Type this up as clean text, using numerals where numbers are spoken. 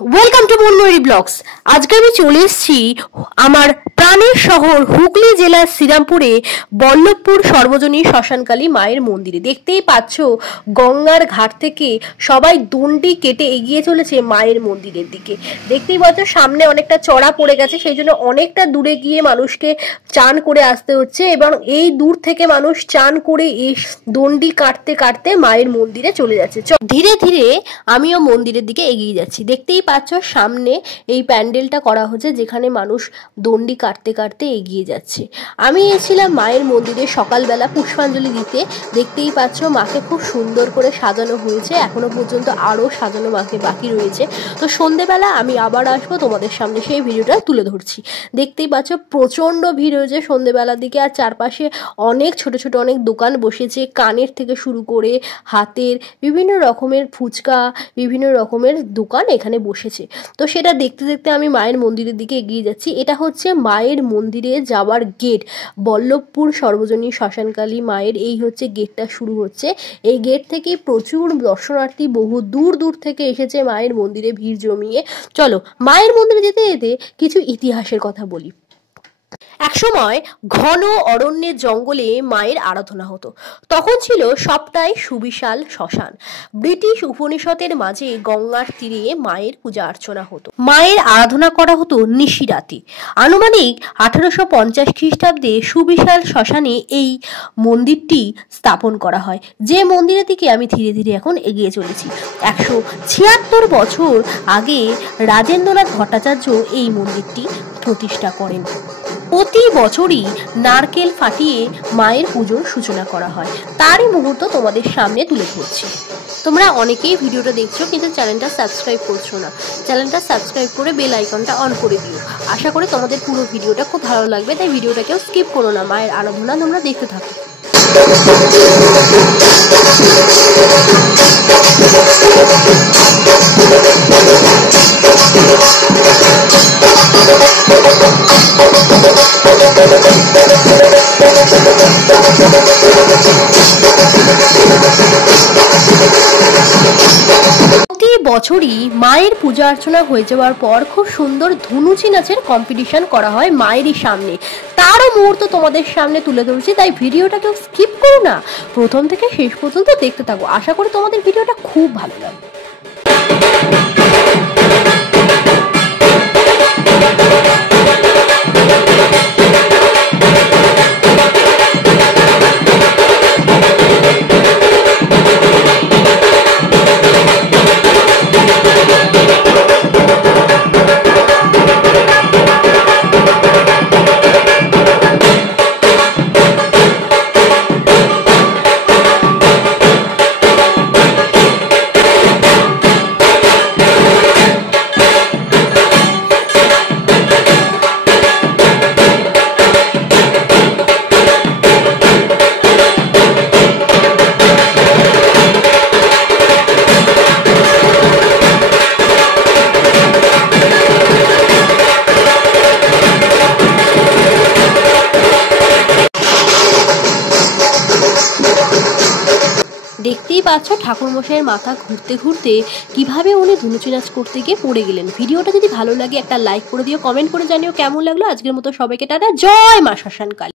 Welcome to মনময়ূরী blogs. আজকে আমি চলে এসেছি আমার প্রাণের শহর হুগলি জেলার শ্রীরামপুরে বল্লভপুর সর্বজনীন শ্মশানকালী মায়ের মন্দিরে। দেখতেই পাচ্ছ গঙ্গার ঘাট থেকে সবাই দণ্ডি কেটে এগিয়ে চলেছে মায়ের মন্দিরের দিকে। দেখতেই পাচ্ছ সামনে অনেকটা চড়া পড়ে গেছে, সেই জন্য অনেকটা দূরে গিয়ে মানুষকে চান করে আসতে হচ্ছে এবং এই দূর থেকে মানুষ চান করে এই দণ্ডি কাটতে কাটতে মায়ের মন্দিরে চলে যাচ্ছে। ধীরে ধীরে আমিও মন্দিরের দিকে এগিয়ে যাচ্ছি। দেখতেই পাচ্ছ সামনে এই প্যান্ডেলটা করা হচ্ছে যেখানে মানুষ দণ্ডি কাটতে কাটতে এগিয়ে যাচ্ছে। আমি এসেছিলাম মায়ের মন্দিরে সকালবেলা পুষ্পাঞ্জলি দিতে। দেখতেই পাচ্ছ মাকে খুব সুন্দর করে সাজানো হয়েছে, এখনো পর্যন্ত আরও সাজানো মাকে বাকি রয়েছে। তো সন্ধেবেলা আমি আবার আসবো তোমাদের সামনে, সেই ভিডিওটা তুলে ধরছি। দেখতেই পাচ্ছ প্রচণ্ড ভিড় হয়েছে সন্ধেবেলার দিকে, আর চারপাশে অনেক ছোট ছোট অনেক দোকান বসেছে, কানের থেকে শুরু করে হাতের বিভিন্ন রকমের ফুচকা, বিভিন্ন রকমের দোকান এখানে বসেছে। তো সেটা দেখতে দেখতে আমি মায়ের মন্দিরের দিকে এগিয়ে যাচ্ছি। এটা হচ্ছে মায়ের মন্দিরে যাওয়ার গেট, বল্লভপুর সর্বজনীন শ্মশানকালী মায়ের এই হচ্ছে গেটটা শুরু হচ্ছে। এই গেট থেকে প্রচুর দর্শনার্থী বহু দূর দূর থেকে এসেছে মায়ের মন্দিরে ভিড় জমিয়ে। চলো মায়ের মন্দিরে যেতে যেতে কিছু ইতিহাসের কথা বলি। একসময় ঘন অরণ্যের জঙ্গলে মায়ের আরাধনা হতো। তখন ছিল সবটাই সুবিশাল শ্মশান। ব্রিটিশ উপনিষদের মাঝে গঙ্গার তীরে মায়ের পূজা অর্চনা হতো। মায়ের আরাধনা করা হতো নিশিরাতে। আনুমানিক 1850 খ্রিস্টাব্দে সুবিশাল শ্মশানে এই মন্দিরটি স্থাপন করা হয়, যে মন্দিরের দিকে আমি ধীরে ধীরে এখন এগিয়ে চলেছি। 176 বছর আগে রাজেন্দ্রনাথ ভট্টাচার্য এই মন্দিরটি প্রতিষ্ঠা করেন। প্রতি বছরই নারকেল ফাটিয়ে মায়ের পুজোর সূচনা করা হয়। তারই মুহূর্ত তোমাদের সামনে তুলে ধরছি। তোমরা অনেকেই ভিডিওটা দেখছো কিন্তু চ্যানেলটা সাবস্ক্রাইব করছো না। চ্যানেলটা সাবস্ক্রাইব করে বেল আইকনটা অন করে দিও। আশা করি তোমাদের পুরো ভিডিওটা খুব ভালো লাগবে, তাই ভিডিওটাকেও স্কিপ করো না। মায়ের আরাধনা তোমরা দেখতে থাকো। প্রতি বছরই মায়ের পূজা অর্চনা হয়ে যাওয়ার পর খুব সুন্দর ধুনুচি নাচের কম্পিটিশন করা হয় মায়েরই সামনে। তারও মুহূর্ত তোমাদের সামনে তুলে ধরছি, তাই ভিডিওটা কেউ স্কিপ করো না, প্রথম থেকে শেষ পর্যন্ত দেখতে থাকো। আশা করি তোমাদের ভিডিওটা খুব ভালো লাগবে। দেখতেই পাচ্ছ ঠাকুরমশাইয়ের মাথা ঘুরতে ঘুরতে কিভাবে উনি ধুনুচি নাচ করতে গিয়ে পড়ে গেলেন। ভিডিওটা যদি ভালো লাগে একটা লাইক করে দিও, কমেন্ট করে জানিও কেমন লাগলো। আজকের মতো সবাইকে টাটা, জয় মা শ্মশানকালী।